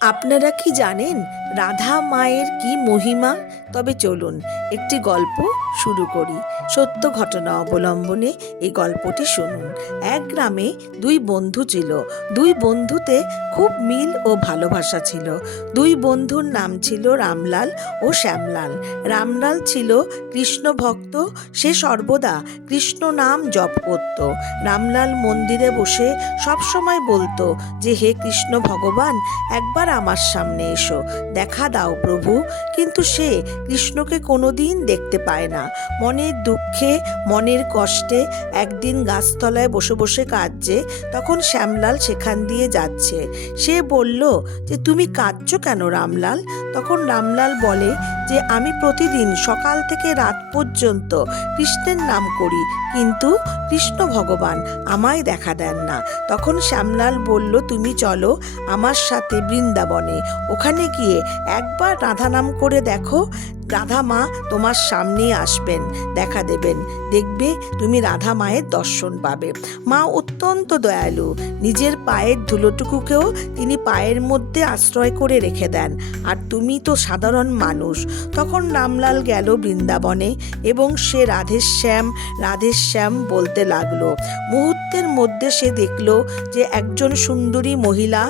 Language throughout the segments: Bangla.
আপনারা কি জানেন রাধা মায়ের কি মহিমা? তবে চলুন একটি গল্প শুরু করি। সত্য ঘটনা অবলম্বনে এই গল্পটি শুনুন। এক গ্রামে দুই বন্ধু ছিল। দুই বন্ধুতে খুব মিল ও ভালোবাসা ছিল। দুই বন্ধুর নাম ছিল রামলাল ও শ্যামলাল। রামলাল ছিল কৃষ্ণ ভক্ত। সে সর্বদা কৃষ্ণ নাম জপ করত। রামলাল মন্দিরে বসে সবসময় বলতো যে, হে কৃষ্ণ ভগবান, একবার আমার সামনে এসো, দেখা দাও প্রভু। কিন্তু সে কৃষ্ণকে কোনোদিন দেখতে পায় না। মনের দুঃখে, মনের কষ্টে একদিন গাছতলায় বসে বসে কাঁদছে। তখন শ্যামলাল সেখান দিয়ে যাচ্ছে। সে বলল যে, তুমি কাঁদছো কেন রামলাল? তখন রামলাল বলে যে, আমি প্রতিদিন সকাল থেকে রাত পর্যন্ত কৃষ্ণের নাম করি, কিন্তু কৃষ্ণ ভগবান আমায় দেখা দেন না। তখন শ্যামলাল বলল, তুমি চলো আমার সাথে বৃন্দাবনে। ওখানে গিয়ে একবার রাধা নাম করে দেখো, রাধা মা তোমার সামনেই আসবেন, দেখা দেবেন। দেখবে তুমি রাধা মায়ের দর্শন পাবে। মা অত্যন্ত দয়ালু। নিজের পায়ের ধুলোটুকুকেও তিনি পায়ের মধ্যে আশ্রয় করে রেখে দেন। আর তুমি তো সাধারণ মানুষ। তখন রামলাল গেল বৃন্দাবনে এবং সে রাধেশ্যাম রাধেশ্যাম বলতে লাগলো। মুহূর্তের মধ্যে সে দেখল যে একজন সুন্দরী মহিলা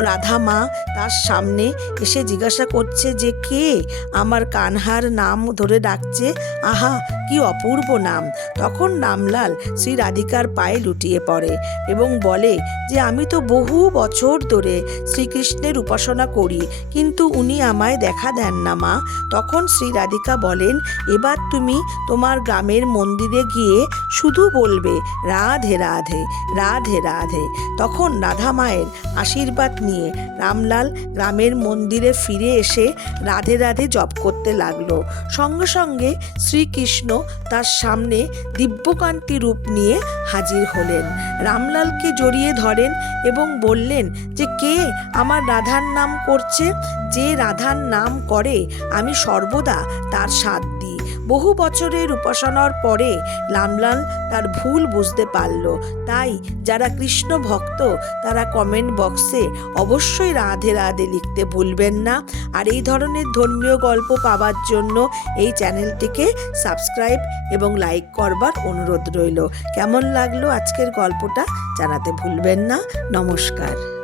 রাধা মা তার সামনে এসে জিজ্ঞাসা করছে যে, কে আমার কানহার নাম ধরে ডাকছে? আহা, কি অপূর্ব নাম! তখন রামলাল শ্রী রাধিকার পায়ে লুটিয়ে পড়ে এবং বলে যে, আমি তো বহু বছর ধরে শ্রীকৃষ্ণের উপাসনা করি, কিন্তু উনি আমায় দেখা দেন না মা। তখন শ্রী রাধিকা বলেন, এবার তুমি তোমার গ্রামের মন্দিরে গিয়ে শুধু বলবে রাধে রাধে রাধে রাধে। তখন রাধা মায়ের আশীর্বাদ নিয়ে রামলাল গ্রামের মন্দিরে ফিরে এসে রাধে রাধে জপ করতে লাগলো। সঙ্গে সঙ্গে শ্রীকৃষ্ণ তার সামনে দিব্যকান্তি রূপ নিয়ে হাজির হলেন। রামলালকে জড়িয়ে ধরেন এবং বললেন যে, কে আমার রাধার নাম করছে? যে রাধার নাম করে আমি সর্বদা তার সাথ দিই। বহু বছরের উপাসনার পরে রামলাল তার ভুল বুঝতে পারল। তাই যারা কৃষ্ণ ভক্ত তারা কমেন্ট বক্সে অবশ্যই রাধে রাধে লিখতে ভুলবেন না। আর এই ধরনের ধর্মীয় গল্প পাওয়ার জন্য এই চ্যানেলটিকে সাবস্ক্রাইব এবং লাইক করবার অনুরোধ রইল। কেমন লাগলো আজকের গল্পটা জানাতে ভুলবেন না। নমস্কার।